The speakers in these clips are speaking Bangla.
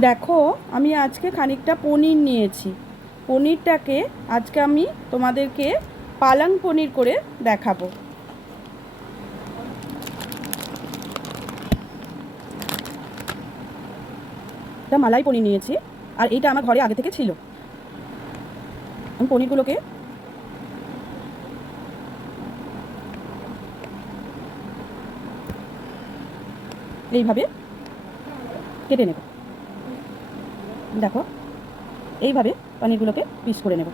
দেখো, আমি আজকে খানিকটা পনির নিয়েছি। পনিরটাকে আজকে আমি তোমাদেরকে পালং পনির করে দেখাবো। এটা মালাই পনির নিয়েছি, আর এইটা আমার ঘরে আগে থেকে ছিল। আমি পনিরগুলোকে এইভাবে কেটে নেব। দেখো, এইভাবে পনিরগুলোকে পিস করে নেব।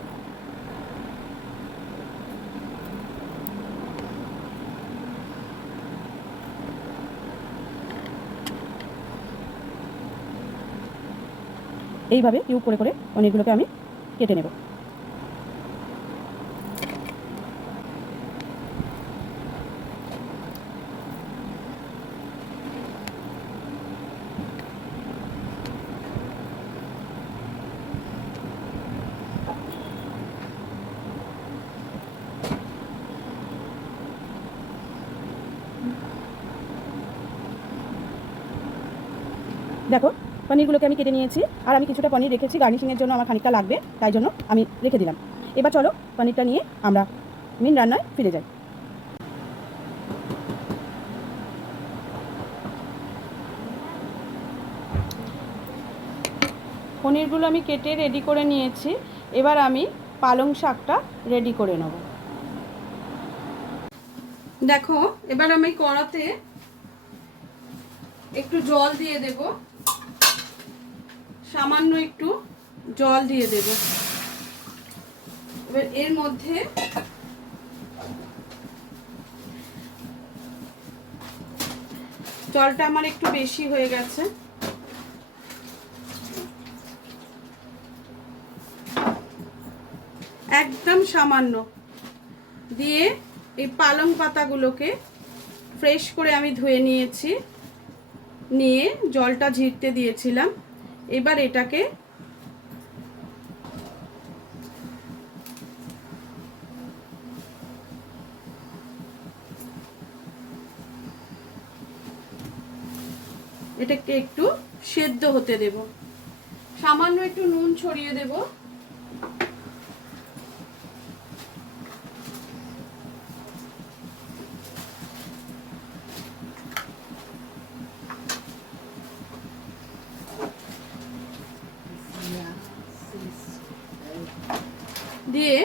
এইভাবে কিউব করে করে পনিরগুলোকে আমি কেটে নেব। দেখো, পনিরগুলোকে আমি কেটে নিয়েছি, আর আমি কিছুটা পনির রেখেছি গার্নিশিংয়ের জন্য, আমার খানিকটা লাগবে, তাই জন্য আমি রেখে দিলাম। এবার চলো পনিরটা নিয়ে আমরা মেন রান্নায় ফিরে যাই। পনিরগুলো আমি কেটে রেডি করে নিয়েছি। এবার আমি পালং শাকটা রেডি করে নেব। দেখো, এবার আমি কড়াতে একটু জল দিয়ে দেব, সামান্য একটু জল দিয়ে দেব। এবার এর মধ্যে জলটা আমার একটু বেশি হয়ে গেছে, একদম সামান্য দিয়ে এই পালং পাতাগুলোকে ফ্রেশ করে আমি ধুয়ে নিয়েছি, নিয়ে জলটা ঝিরতে দিয়েছিলাম। এবার এটাকে একটু সেদ্ধ হতে দেব। সামান্য একটু নুন ছড়িয়ে দেব। দিয়ে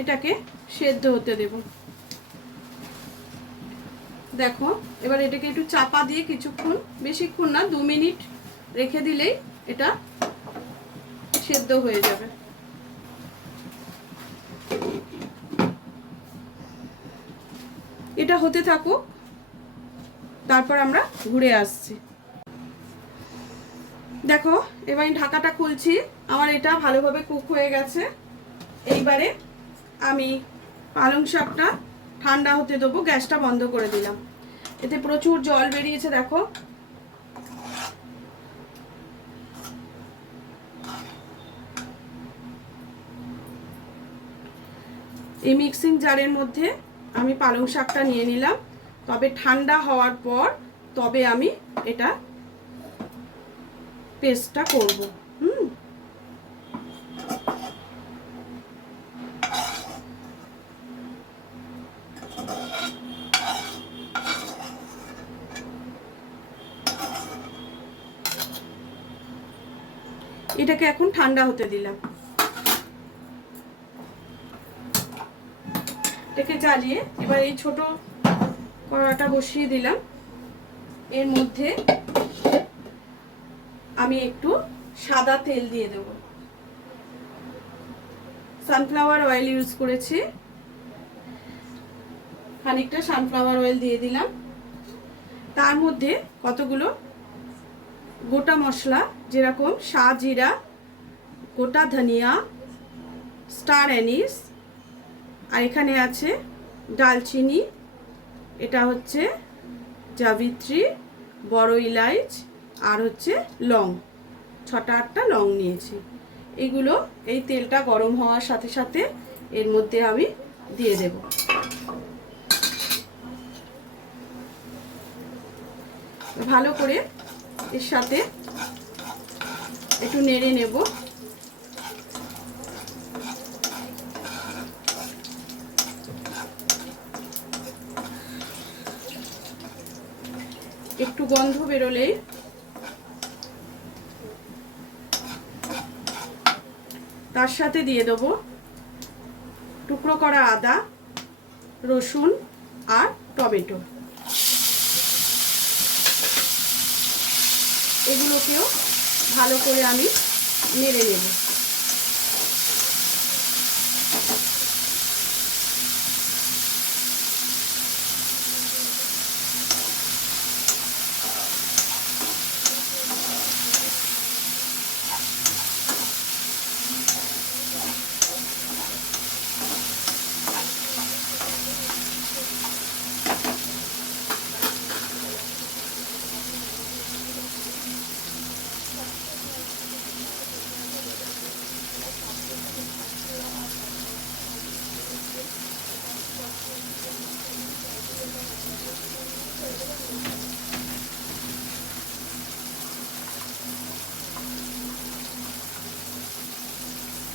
এটাকে সেদ্ধ হতে দেব। দেখো, এবার এটাকে একটু চাপা দিয়ে কিছুক্ষণ, বেশিক্ষণ না, 2 মিনিট রেখে দিলেই এটা সেদ্ধ হয়ে যাবে। এটা হতে থাকুক, তারপর আমরা ঘুরে আসছি। দেখো, এবার ঢাকাটা খুলছি, আমার এটা ভালোভাবে কুক হয়ে গেছে। এইবারে আমি পালং শাকটা ঠান্ডা হতে দেবো, গ্যাসটা বন্ধ করে দিলাম। এতে প্রচুর জল বেরিয়েছে, দেখো। এই মিক্সিং জারের মধ্যে আমি পালং শাকটা নিয়ে নিলাম, তবে ঠান্ডা হওয়ার পর তবে আমি এটা পেস্টটা করব। এটাকে এখন ঠান্ডা হতে দিলাম। এটাকে জ্বালিয়ে এবার এই ছোট কড়াটা বসিয়ে দিলাম। এর মধ্যে আমি একটু সাদা তেল দিয়ে দেব। সানফ্লাওয়ার অয়েল ইউজ করেছি, খানিকটা সানফ্লাওয়ার অয়েল দিয়ে দিলাম। তার মধ্যে কতগুলো গোটা মশলা, যেরকম শাহজিরা, গোটা ধনিয়া, স্টার অ্যানিস, আর এখানে আছে দালচিনি, এটা হচ্ছে জাবিত্রী, বড় ইলাইচ, আর হচ্ছে লং, 6-8টা লং নিয়েছি। এগুলো এই তেলটা গরম হওয়ার সাথে সাথে এর মধ্যে আমি দিয়ে দেব। ভালো করে এর সাথে একটু নেড়ে নেব। একটু গন্ধ বেরোলেই তার সাথে দিয়ে দেবো টুকরো করা আদা, রসুন আর টমেটো। এগুলোকেও ভালো করে আমি নেড়ে নেব।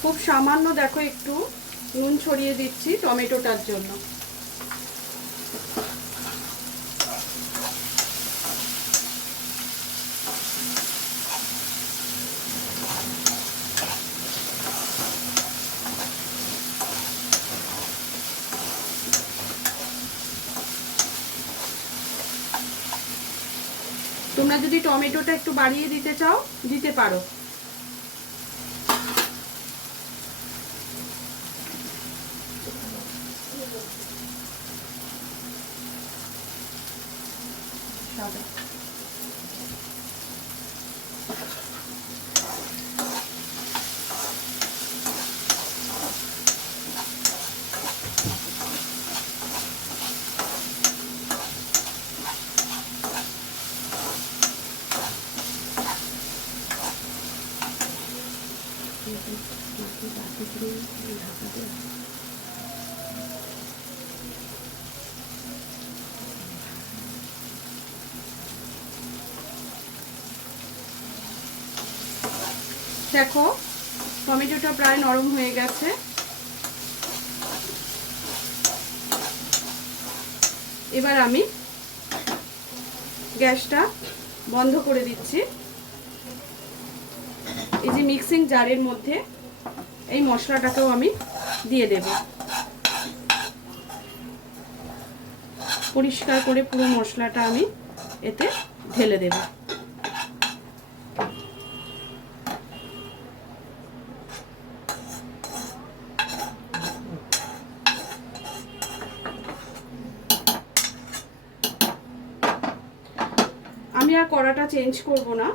খুব সামান্য দেখো একটু নুন ছড়িয়ে দিচ্ছি টমেটোটার জন্য। তোমরা যদি টমেটোটা একটু বাড়িয়ে দিতে চাও দিতে পারো। দেখো টমেটোটা প্রায় নরম হয়ে গেছে। এবার আমি গ্যাসটা বন্ধ করে দিচ্ছি। এই যে মিক্সিং জারের মধ্যে এই মশলাটাকেও আমি দিয়ে দেব। পরিষ্কার করে পুরো মশলাটা আমি এতে ঢেলে দেব। আমি আর কড়াটা চেঞ্জ করব না,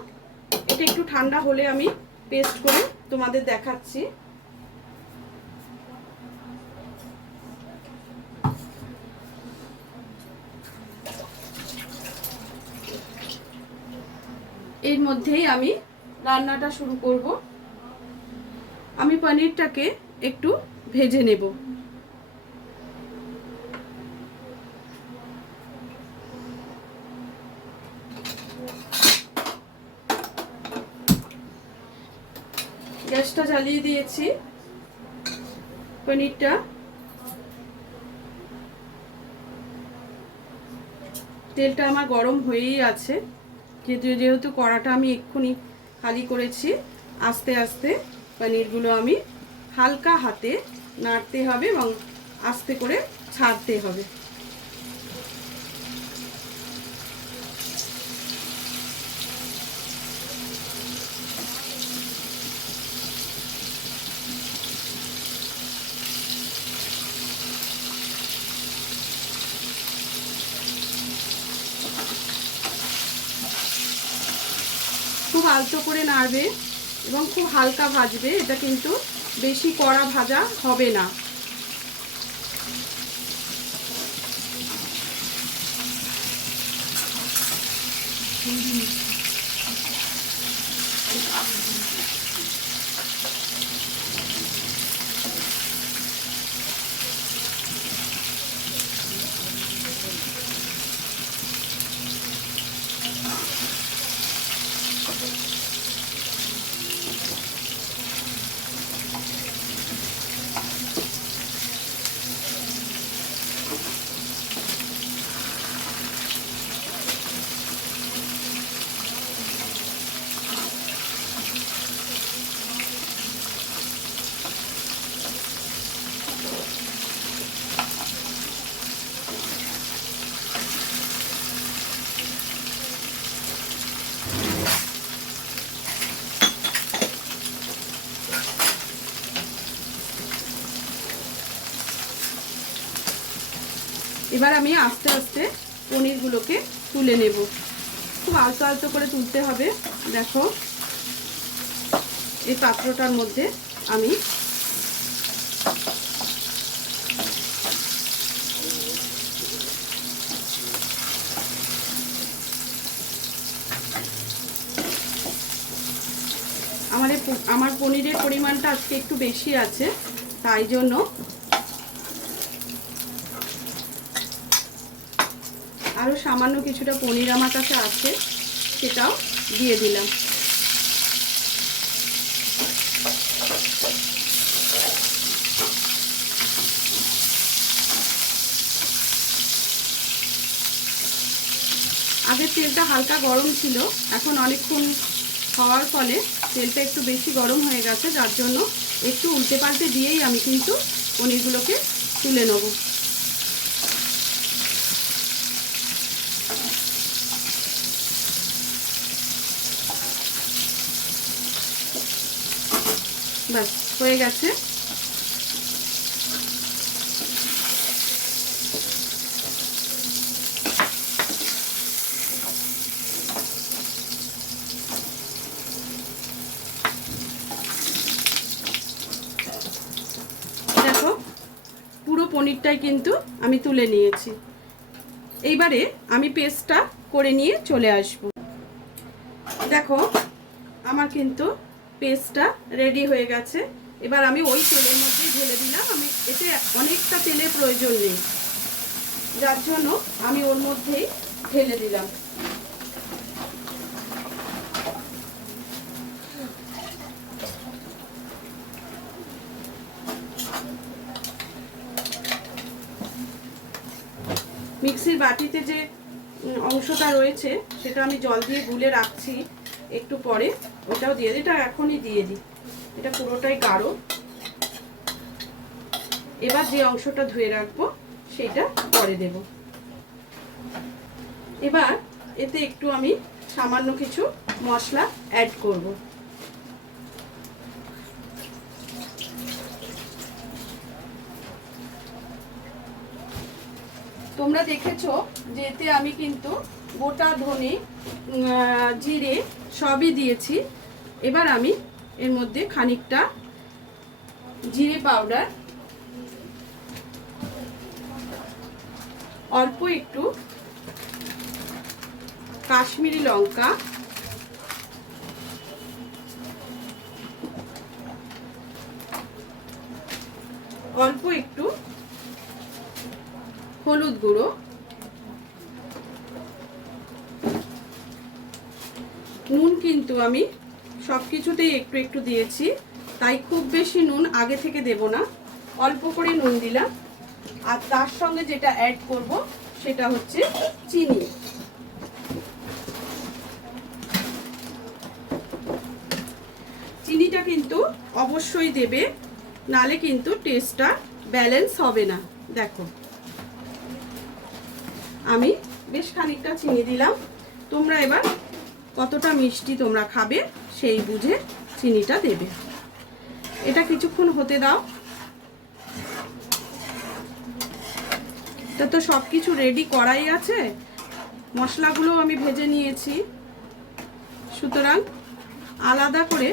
এটা একটু ঠান্ডা হলে আমি পেস্ট করে তোমাদের দেখাচ্ছি। এর মধ্যেই আমি রান্নাটা শুরু করব। আমি পনিরটাকে একটু ভেজে নেব। গ্যাসটা জ্বালিয়ে দিয়েছি। পনিরটা তেলটা আমার গরম হয়েই আছে, যেহেতু কড়াটা আমি এক্ষুনি খালি করেছি। আস্তে আস্তে পনিরগুলো আমি হালকা হাতে নাড়তে হবে এবং আস্তে করে ছাড়তে হবে। খুব আলতো করে নাড়বে এবং খুব হালকা ভাজবে, এটা কিন্তু বেশি কড়া ভাজা হবে না। এবার আমি আস্তে আস্তে পনিরগুলোকে তুলে নেব। খুব আলতো আলতো করে তুলতে হবে। দেখো এই পাত্রটার মধ্যে আমি আমার পনিরের পরিমাণটা আজকে একটু বেশি আছে, তাই জন্য আরও সামান্য কিছুটা পনির আমার কাছে আছে, সেটাও দিয়ে দিলাম। আগের তেলটা হালকা গরম ছিল, এখন অনেকক্ষণ হওয়ার ফলে তেলটা একটু বেশি গরম হয়ে গেছে, যার জন্য একটু উল্টে পাল্টে দিয়েই আমি কিন্তু পনিরগুলোকে তুলে নেব। ব্যাস হয়ে গেছে। দেখো পুরো পনিরটাই কিন্তু আমি তুলে নিয়েছি। এইবারে আমি পেস্টটা করে নিয়ে চলে আসব। দেখো আমার কিন্তু পেস্টটা রেডি হয়ে গেছে। এবার আমি ওই তেলের মধ্যেই ঢেলে দিলাম। আমি এতে অনেকটা তেলের প্রয়োজন নেই, যার জন্য আমি ওর মধ্যেই ঢেলে দিলাম। মিক্সির বাটিতে যে অংশটা রয়েছে সেটা আমি জল দিয়ে গুলে রাখছি, একটু পরে ওটাও দিয়ে দিই। এটা এখনই দিয়ে দিই, এটা পুরোটাই গাঢ়। এবার যে অংশটা ধুয়ে রাখবো সেটা পরে দেব। এবার এতে একটু আমি সামান্য কিছু মশলা অ্যাড করব। তোমরা দেখেছো যে এতে আমি কিন্তু গোটা ধনে, জিরে সবই দিয়েছি। এবার আমি এর মধ্যে খানিকটা জিরে পাউডার, অল্প একটু কাশ্মীরি লঙ্কা, অল্প একটু হলুদ গুঁড়ো, নুন কিন্তু আমি সব কিছুতেই একটু একটু দিয়েছি, তাই খুব বেশি নুন আগে থেকে দেব না, অল্প করে নুন দিলাম। আর তার সঙ্গে যেটা অ্যাড করব সেটা হচ্ছে চিনি। চিনিটা কিন্তু অবশ্যই দেবে, নালে কিন্তু টেস্টটা ব্যালেন্স হবে না। দেখো আমি বেশ খানিকটা চিনি দিলাম। তোমরা এবার কতটা মিষ্টি তোমরা খাবে সেই বুঝে চিনিটা দেবে। এটা কিছুক্ষণ হতে দাও। এটা তো সব কিছু রেডি করাই আছে, মশলাগুলো আমি ভেজে নিয়েছি, সুতরাং আলাদা করে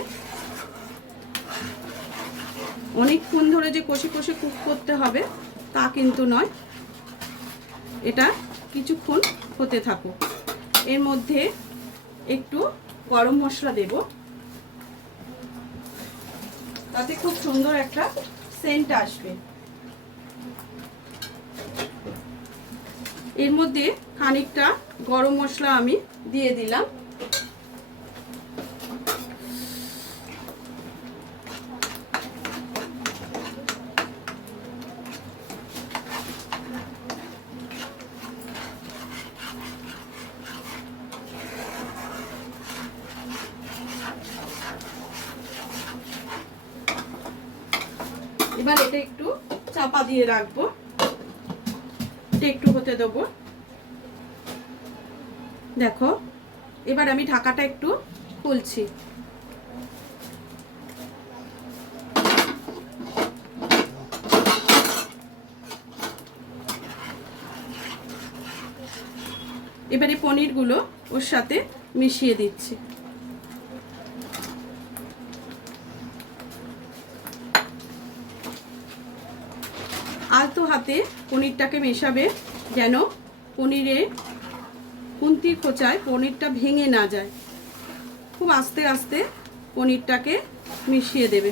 অনেকক্ষণ ধরে যে কষে কষে কুক করতে হবে তা কিন্তু নয়। এটা কিছুক্ষণ হতে থাকুক। এর মধ্যে একটু গরম মশলা দেব, তাতে খুব সুন্দর একটা সেন্ট আসবে। এর মধ্যে খানিকটা গরম মশলা আমি দিয়ে দিলাম। এবার এটা একটু চাপা দিয়ে রাখবো, এটা একটু হতে দেবো। দেখো এবার আমি ঢাকাটা একটু খুলছি। এবারে পনিরগুলো ওর সাথে মিশিয়ে দিচ্ছি। আলতো হাতে পনিরটাকে মেশাবে, যেন পনিরে খুন্তির খোঁচায় পনিরটা ভেঙে না যায়। খুব আস্তে আস্তে পনিরটাকে মিশিয়ে দেবে।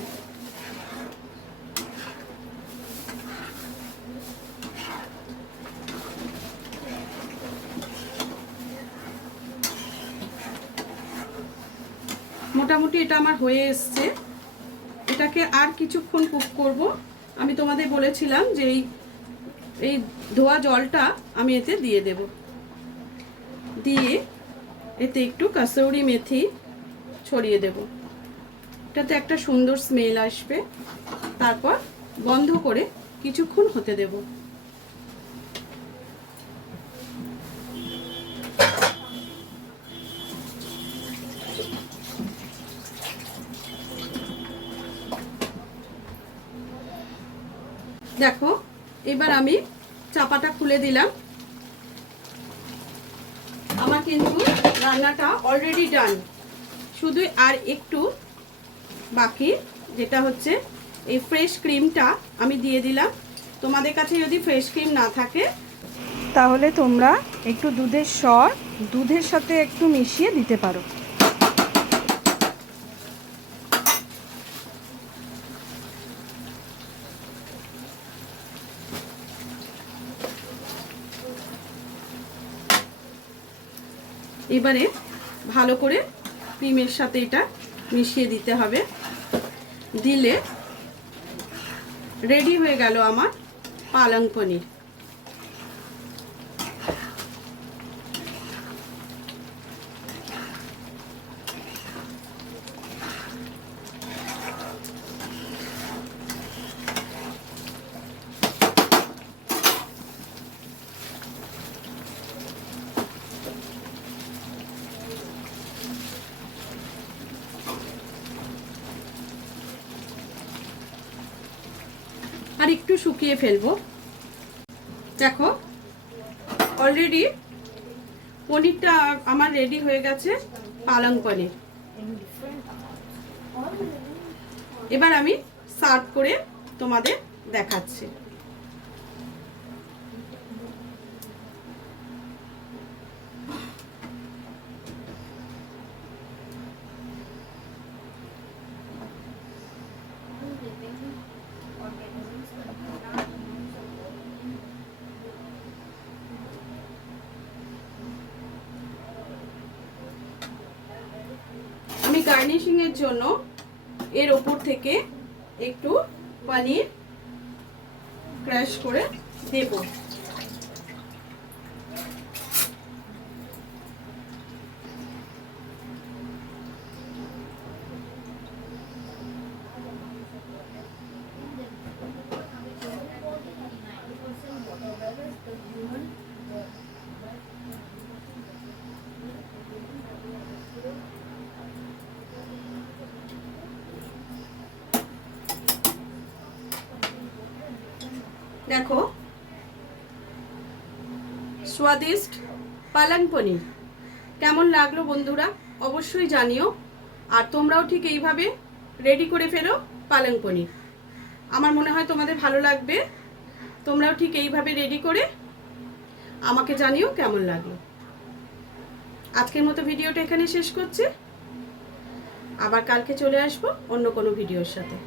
মোটামুটি এটা আমার হয়ে এসছে। এটাকে আর কিছুক্ষণ কুক করব। আমি তোমাদের বলেছিলাম যে এই ধোয়া জলটা আমি এতে দিয়ে দেব, দিয়ে এতে একটু কাসুরি মেথি ছড়িয়ে দেব। এটাতে একটা সুন্দর স্মেল আসবে। তারপর বন্ধ করে কিছুক্ষণ হতে দেব। দেখো, এবার আমি চাপাটা খুলে দিলাম। আমার কিন্তু রান্নাটা অলরেডি ডান, শুধু আর একটু বাকি, যেটা হচ্ছে এই ফ্রেশ ক্রিমটা আমি দিয়ে দিলাম। তোমাদের কাছে যদি ফ্রেশ ক্রিম না থাকে তাহলে তোমরা একটু দুধের সর দুধের সাথে একটু মিশিয়ে দিতে পারো। এবারে ভালো করে ক্রিমের সাথে এটা মিশিয়ে দিতে হবে। দিলে রেডি হয়ে গেল আমার পালং পনির। আর একটু শুকিয়ে ফেলবো। দেখো, অলরেডি পনিরটা আমার রেডি হয়ে গেছে, পালং পনির। এবার আমি সার্ভ করে তোমাদের দেখাচ্ছি। আমি গার্নিশিং এর জন্য এর ওপর থেকে একটু পনির ক্রাশ করে দেব। দেখো, स्वादिष्ट পালং পনির কেমন লাগলো বন্ধুরা অবশ্যই জানিও। আর তোমরাও ঠিক এইভাবে রেডি করে ফেলো পালং পনির। আমার মনে হয় তোমাদের ভালো লাগবে। তোমরাও ঠিক এইভাবে রেডি করে আমাকে জানিও কেমন লাগলো। আজকের মতো ভিডিওটা এখানে শেষ করছি। আবার কালকে চলে আসবো অন্য কোনো ভিডিওর সাথে।